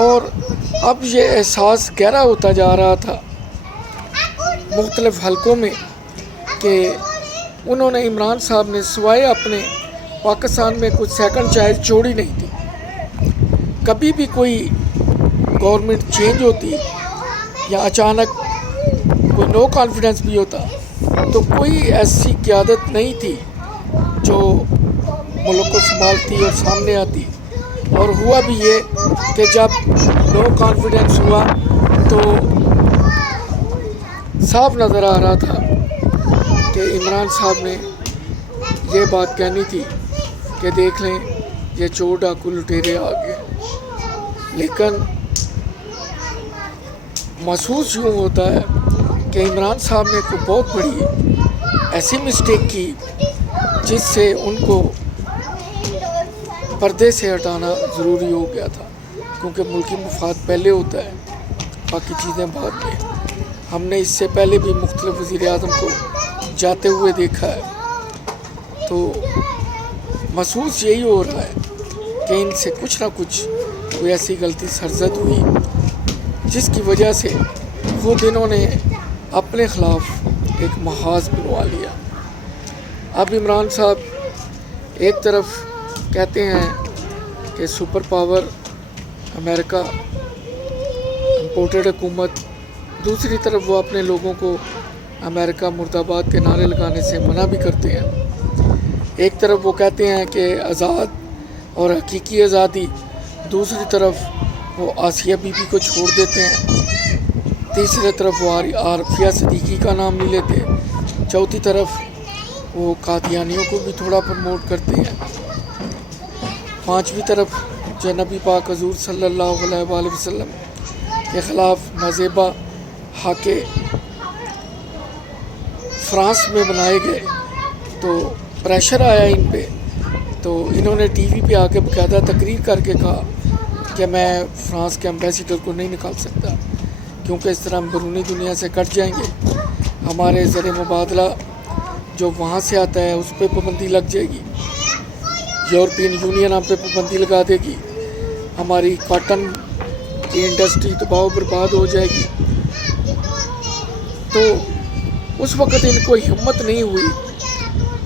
اور اب یہ احساس گہرا ہوتا جا رہا تھا مختلف حلقوں میں کہ انہوں نے عمران صاحب نے سوائے اپنے پاکستان میں کچھ سیکنڈ چائلڈ چھوڑی نہیں تھی. کبھی بھی کوئی گورنمنٹ چینج ہوتی یا اچانک کوئی نو کانفیڈنس بھی ہوتا تو کوئی ایسی قیادت نہیں تھی جو ملک کو سنبھالتی اور سامنے آتی. اور ہوا بھی یہ کہ جب نو کانفیڈنس ہوا تو صاف نظر آ رہا تھا کہ عمران صاحب نے یہ بات کہنی تھی کہ دیکھ لیں یہ چور ڈاکو لٹیرے آ گئے. لیکن محسوس یوں ہوتا ہے کہ عمران صاحب نے کوئی بہت بڑی ایسی مسٹیک کی جس سے ان کو پردے سے ہٹانا ضروری ہو گیا تھا، کیونکہ ملکی مفاد پہلے ہوتا ہے باقی چیزیں بعد میں. ہم نے اس سے پہلے بھی مختلف وزیر اعظم کو جاتے ہوئے دیکھا ہے، تو محسوس یہی ہو رہا ہے کہ ان سے کچھ نہ کچھ کوئی ایسی غلطی سرزد ہوئی جس کی وجہ سے خود انہوں نے اپنے خلاف ایک محاذ بنوا لیا. اب عمران صاحب ایک طرف کہتے ہیں کہ سپر پاور امریکہ امپورٹڈ حکومت، دوسری طرف وہ اپنے لوگوں کو امریکہ مرد آباد کے نعرے لگانے سے منع بھی کرتے ہیں. ایک طرف وہ کہتے ہیں کہ آزاد اور حقیقی آزادی، دوسری طرف وہ آسیہ بی بی کو چھوڑ دیتے ہیں، تیسری طرف وہ عافیہ صدیقی کا نام نہیں لیتے، چوتھی طرف وہ قادیانیوں کو بھی تھوڑا پروموٹ کرتے ہیں، پانچویں طرف جو نبی پاک حضور صلی اللہ علیہ وآلہ وسلم کے خلاف نازیبا حاکے فرانس میں بنائے گئے تو پریشر آیا ان پہ، تو انہوں نے ٹی وی پہ آ کے باقاعدہ تقریر کر کے کہا کہ میں فرانس کے امبیسیڈر کو نہیں نکال سکتا، کیونکہ اس طرح ہم بیرونی دنیا سے کٹ جائیں گے، ہمارے زر مبادلہ جو وہاں سے آتا ہے اس پہ پابندی لگ جائے گی، یورپین یونین ہم پہ پابندی لگا دے گی، ہماری کاٹن کی انڈسٹری تباہ و برباد ہو جائے گی. تو اس وقت ان کو ہمت نہیں ہوئی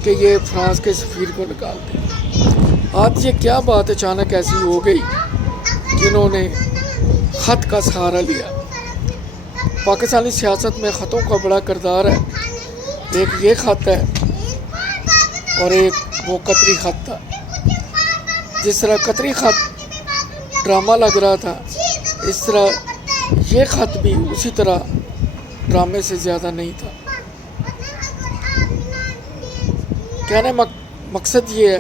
کہ یہ فرانس کے سفیر کو نکال دیں. آج یہ کیا بات اچانک ایسی ہو گئی کہ انہوں نے خط کا سہارا لیا. پاکستانی سیاست میں خطوں کا بڑا کردار ہے. ایک یہ خط ہے اور ایک وہ قطری خط تھا. جس طرح قطری خط ڈرامہ لگ رہا تھا، اس طرح یہ خط بھی اسی طرح ڈرامے سے زیادہ نہیں تھا. کہنے مقصد یہ ہے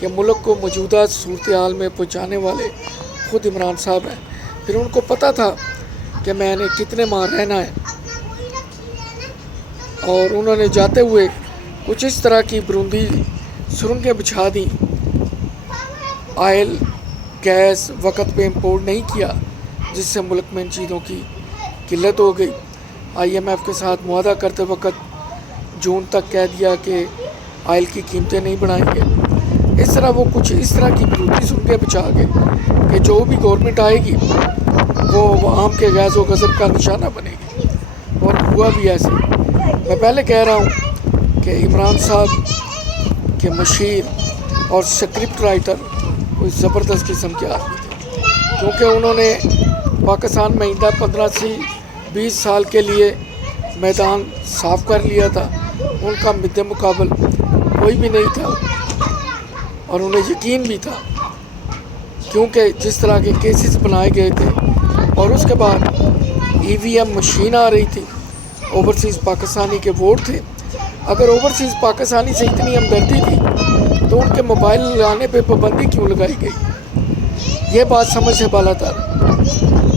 کہ ملک کو موجودہ صورتحال میں پہنچانے والے خود عمران صاحب ہیں. پھر ان کو پتہ تھا کہ میں نے کتنے ماہ رہنا ہے، اور انہوں نے جاتے ہوئے کچھ اس طرح کی بروندی سرنگیں بچھا دیں. آئل گیس وقت پہ امپورٹ نہیں کیا، جس سے ملک میں ان چیزوں کی قلت ہو گئی. IMF کے ساتھ معاہدہ کرتے وقت جون تک کہہ دیا کہ آئل کی قیمتیں نہیں بڑھائیں گے. اس طرح وہ کچھ اس طرح کی بروندی سرنگیں بچھا گئے کہ جو بھی گورنمنٹ آئے گی وہ عوام کے غیظ و غضب کا نشانہ بنے گی، اور ہوا بھی ایسے. میں پہلے کہہ رہا ہوں کہ عمران صاحب کے مشیر اور سکرپٹ رائٹر کوئی زبردست قسم کے آدمی تھے، کیونکہ انہوں نے پاکستان میں آئندہ 15 سے 20 سال کے لیے میدان صاف کر لیا تھا. ان کا مد مقابل کوئی بھی نہیں تھا، اور انہیں یقین بھی تھا، کیونکہ جس طرح کے کیسز بنائے گئے تھے. اور اس کے بعد EVM مشین آ رہی تھی، اوورسیز پاکستانی کے ووٹ تھے. اگر اوورسیز پاکستانی سے اتنی ہمدردی تھی تو ان کے موبائل لانے پہ پابندی کیوں لگائی گئی؟ یہ بات سمجھ سے بالا تر.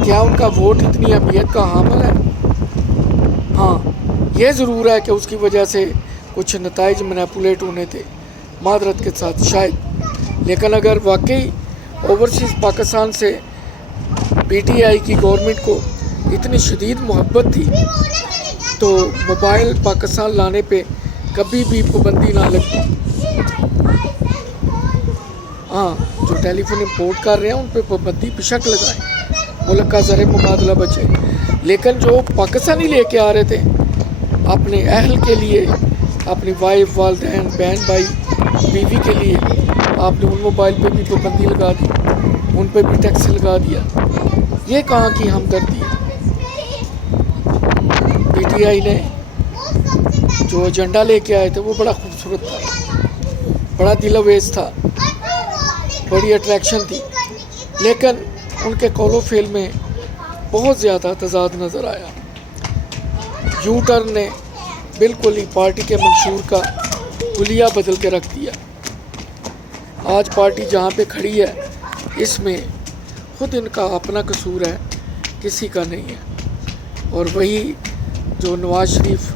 کیا ان کا ووٹ اتنی اہمیت کا حامل ہے؟ ہاں، یہ ضرور ہے کہ اس کی وجہ سے کچھ نتائج مینیپولیٹ ہونے تھے، معذرت کے ساتھ شاید. لیکن اگر واقعی اوورسیز پاکستان سے PTI کی گورنمنٹ کو اتنی شدید محبت تھی تو موبائل پاکستان لانے پہ کبھی بھی پابندی نہ لگتی. ہاں جو ٹیلی فون امپورٹ کر رہے ہیں ان پہ پابندی بشک لگائیں، ملک کا زر مبادلہ بچے، لیکن جو پاکستانی لے کے آ رہے تھے اپنے اہل کے لیے، اپنی وائف، والدین، بہن بھائی، بیوی کے لیے، آپ نے ان موبائل پہ بھی پابندی لگا دی، ان پہ بھی ٹیکس لگا دیا۔ یہ کہاں کی ہمدردی ہے؟ پی ٹی آئی نے جو ایجنڈا لے کے آئے تھے وہ بڑا خوبصورت تھا، بڑا دل آویز تھا، بڑی اٹریکشن تھی، لیکن ان کے قول و فعل میں بہت زیادہ تضاد نظر آیا۔ یو ٹرن نے بالکل ہی پارٹی کے منشور کا حلیہ بدل کے رکھ دیا۔ آج پارٹی جہاں پہ کھڑی ہے اس میں خود ان کا اپنا قصور ہے، کسی کا نہیں ہے۔ اور وہی جو نواز شریف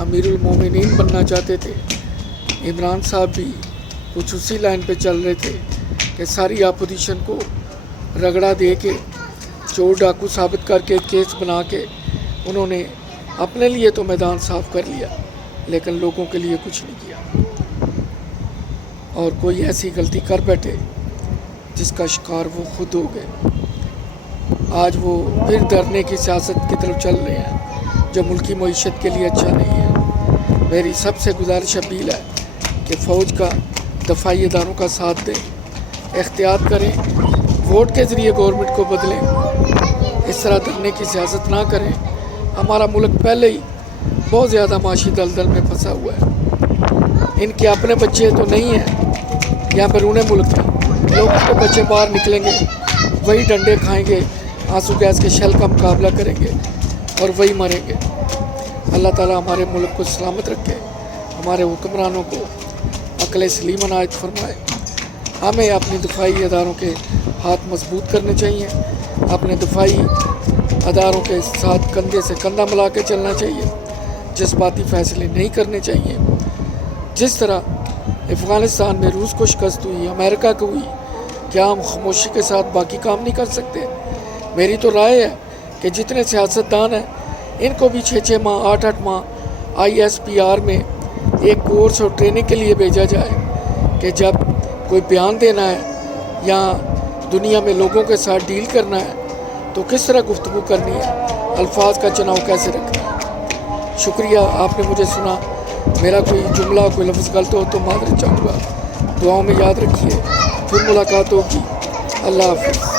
امیر المومنین بننا چاہتے تھے، عمران صاحب بھی کچھ اسی لائن پہ چل رہے تھے کہ ساری اپوزیشن کو رگڑا دے کے، چور ڈاکو ثابت کر کے، کیس بنا کے انہوں نے اپنے لیے تو میدان صاف کر لیا لیکن لوگوں کے لیے کچھ نہیں کیا، اور کوئی ایسی غلطی کر بیٹھے جس کا شکار وہ خود ہو گئے۔ آج وہ پھر ڈرنے کی سیاست کی طرف چل رہے ہیں جو ملکی معیشت کے لیے اچھا نہیں ہے۔ میری سب سے گزارش اپیل ہے کہ فوج کا، دفاعی اداروں کا ساتھ دیں، احتیاط کریں، ووٹ کے ذریعے گورنمنٹ کو بدلیں، اس طرح ڈرنے کی سیاست نہ کریں۔ ہمارا ملک پہلے ہی بہت زیادہ معاشی دلدل میں پھنسا ہوا ہے، ان کے اپنے بچے تو نہیں ہیں یا بیرون ملک ہیں، لوگوں کے بچے باہر نکلیں گے، وہی ڈنڈے کھائیں گے، آنسو گیس کے شیل کا مقابلہ کریں گے اور وہی مریں گے۔ اللہ تعالیٰ ہمارے ملک کو سلامت رکھے، ہمارے حکمرانوں کو عقل سلیم عنایت فرمائے۔ ہمیں اپنی دفاعی اداروں کے ہاتھ مضبوط کرنے چاہیے، اپنے دفاعی اداروں کے ساتھ کندھے سے کندھا ملا کے چلنا چاہیے، جذباتی فیصلے نہیں کرنے چاہیے۔ جس طرح افغانستان میں روس کو شکست ہوئی، امریکہ کو ہوئی، کیا ہم خاموشی کے ساتھ باقی کام نہیں کر سکتے؟ میری تو رائے ہے کہ جتنے سیاستدان ہیں ان کو بھی 6 ماہ 8 ماہ ISPR میں ایک کورس اور ٹریننگ کے لیے بھیجا جائے کہ جب کوئی بیان دینا ہے یا دنیا میں لوگوں کے ساتھ ڈیل کرنا ہے تو کس طرح گفتگو کرنی ہے، الفاظ کا چناؤ کیسے رکھنا ہے۔ شکریہ، آپ نے مجھے سنا۔ میرا کوئی جملہ، کوئی لفظ غلط ہو تو معذرت چاہوں گا، دعاؤں میں یاد رکھیے، پھر ملاقات ہوگی۔ اللہ حافظ۔